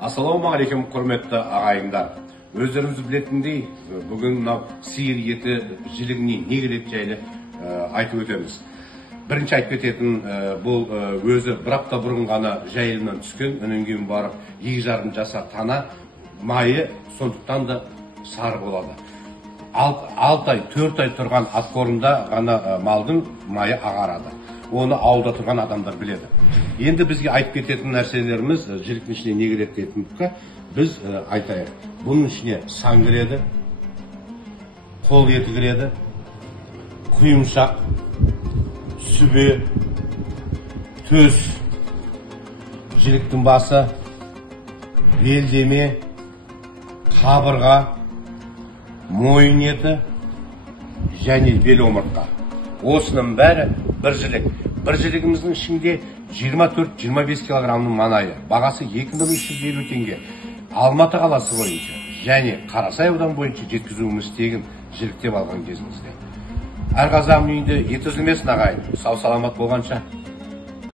Ассалаумағалейкум, құрметті ағайындар. Өздеріңіз білетіндей, бүгін мынау сиыр еті жілігіне не керек жайлы айтып өтеміз. Бірінші айтып кететін бұл өзі бір апта бұрын ғана жайылымнан түскен, өнен кейін барып 2,5 жасар тана майы, сондықтан да сары болады. 6 ай, 4 ай тұрған атқорында ғана малдың майы ағарады. Оны ауылда тұрған адамдар біледі. Енді бізге айтып кететін нәрселеріміз жіліктің ішіне не керек дейтіндікке біз айтайық. Бұның ішіне сан кіреді, қол еті кіреді, құйымшақ, сүбе, төс, жіліктің басы, белдеме, қабырға, мойын еті және бел омыртқа. Осының бәрі бір жілік. Бір жілігіміздің ішінде 24-25 килограмның манайы. Бағасы 2350 теңге. Алматы қаласы бойынша және Қарасай ауданы бойынша жеткізуіміз тегін жіліктеп алған кезімізде. Әр қазағымның үйінде ет үзілмесін ағайын. Сау саламат болғанша.